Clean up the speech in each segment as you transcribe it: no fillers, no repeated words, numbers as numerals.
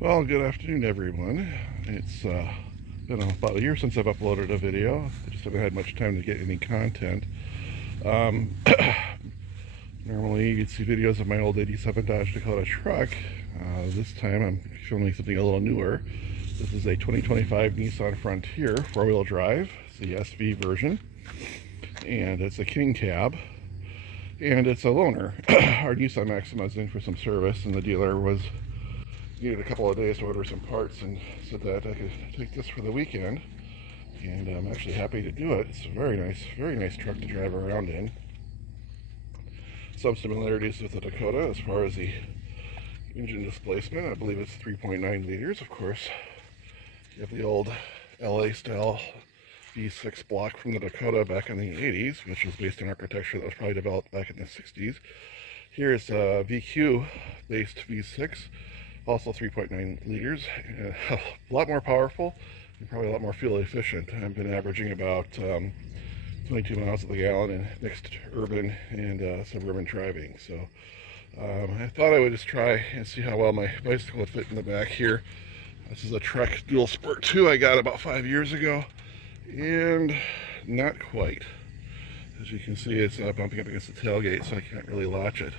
Well, good afternoon, everyone. It's been about a year since I've uploaded a video. I just haven't had much time to get any content. Um, Normally, you'd see videos of my old '87 Dodge Dakota truck. This time, I'm filming something a little newer. This is a 2025 Nissan Frontier four-wheel drive. It's the SV version, and it's a king cab, and it's a loaner. Our Nissan Maxima is in for some service, and the dealer needed a couple of days to order some parts and said that I could take this for the weekend, and I'm actually happy to do it. It's a very nice truck to drive around in. Some similarities with the Dakota as far as the engine displacement. I believe it's 3.9 liters. Of course, you have the old LA style V6 block from the Dakota back in the 80s, which was based on architecture that was probably developed back in the 60s. Here's a VQ based V6, also 3.9 liters, a lot more powerful and probably a lot more fuel efficient. I've been averaging about 22 miles to the gallon in mixed urban and suburban driving. So I thought I would just try and see how well my bicycle would fit in the back here. This is a Trek Dual Sport 2 I got about 5 years ago, and not quite. As you can see, it's bumping up against the tailgate, so I can't really latch it.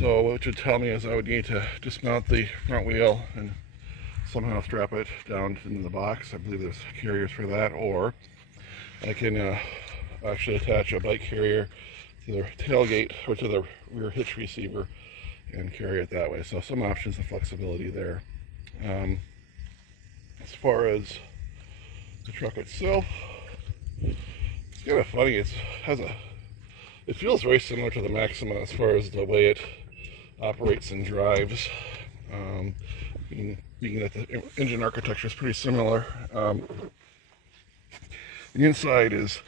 So what it would tell me is I would need to dismount the front wheel and somehow strap it down into the box. I believe there's carriers for that, or I can actually attach a bike carrier to the tailgate or to the rear hitch receiver and carry it that way. So some options of flexibility there. As far as the truck itself, it's kind of funny. It feels very similar to the Maxima as far as the way it operates and drives. Being that the engine architecture is pretty similar. The inside is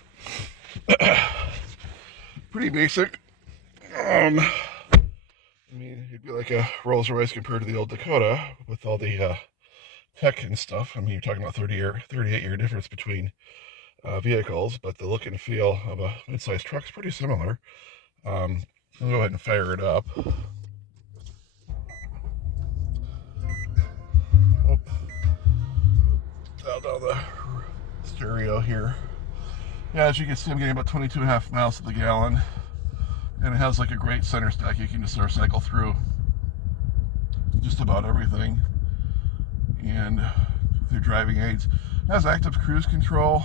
pretty basic. It'd be like a Rolls-Royce compared to the old Dakota with all the tech and stuff. You're talking about 38-year difference between vehicles, but the look and feel of a mid-sized truck is pretty similar. I'll go ahead and fire it up. Down the stereo here. Yeah, as you can see, I'm getting about 22.5 miles to the gallon, and it has like a great center stack. You can just sort of cycle through just about everything, and through driving aids. It has active cruise control.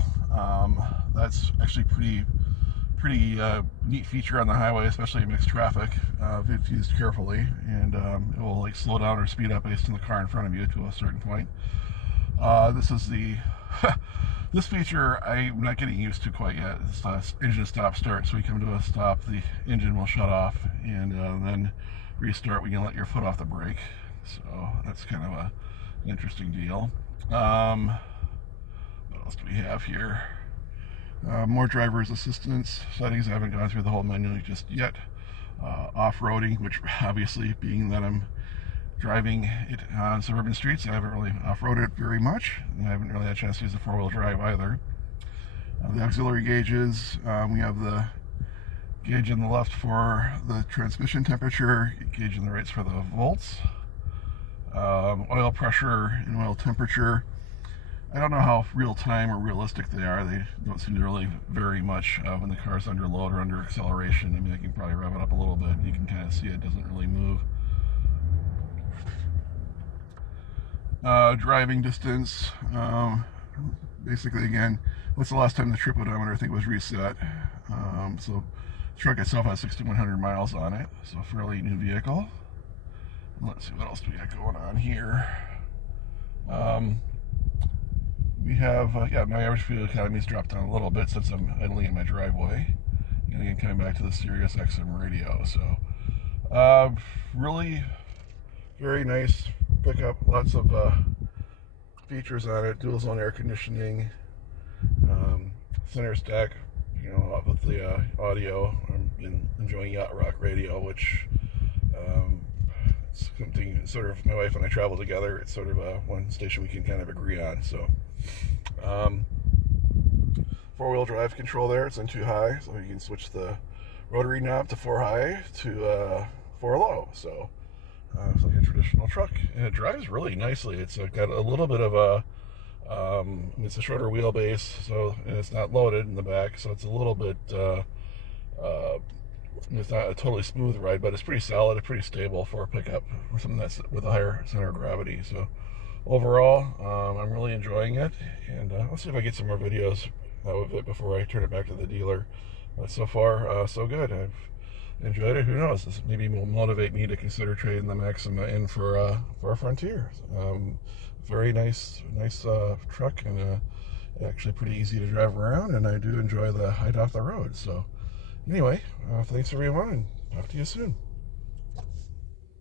That's actually pretty neat feature on the highway, especially in mixed traffic, if used carefully, and it will like slow down or speed up based on the car in front of you to a certain point. This feature I'm not getting used to quite yet. It's engine stop start. So we come to a stop, the engine will shut off, and then restart when you let your foot off the brake. So that's kind of an interesting deal. What else do we have here? More driver's assistance settings. I haven't gone through the whole menu just yet. Off-roading, which obviously, being that I'm driving it on suburban streets, I haven't really off-roaded very much, and I haven't really had a chance to use the four-wheel drive either. The auxiliary gauges, we have the gauge on the left for the transmission temperature, gauge on the right for the volts, oil pressure and oil temperature. I don't know how real-time or realistic they are. They don't seem to really vary much when the car's under load or under acceleration. I can probably rev it up a little bit. You can kind of see it doesn't really move. Driving distance, basically again, what's the last time the trip odometer I think was reset? So the truck itself has 6,100 miles on it, so a fairly new vehicle. Let's see, what else do we got going on here? We have, my average fuel economy's dropped down a little bit since I'm idling in my driveway. And again, coming back to the Sirius XM radio, so really very nice pickup, lots of features on it, dual zone air conditioning, center stack, with the audio. I'm enjoying Yacht Rock radio, which it's something sort of my wife and I travel together. It's sort of one station we can kind of agree on. So four-wheel drive control there, it's in 2 high, so you can switch the rotary knob to 4 high to 4 low. So It's like a traditional truck, and it drives really nicely. It's got a little bit of a, it's a shorter wheelbase, so, and it's not loaded in the back, so it's a little bit, it's not a totally smooth ride, but it's pretty solid, pretty stable for a pickup, for something that's with a higher center of gravity. So overall, I'm really enjoying it, and I'll see if I get some more videos of it before I turn it back to the dealer. But so far, so good. I've enjoyed it. Who knows? This maybe will motivate me to consider trading the Maxima in for a Frontier. Very nice truck, and actually pretty easy to drive around, and I do enjoy the height off the road. So anyway, thanks everyone, and talk to you soon.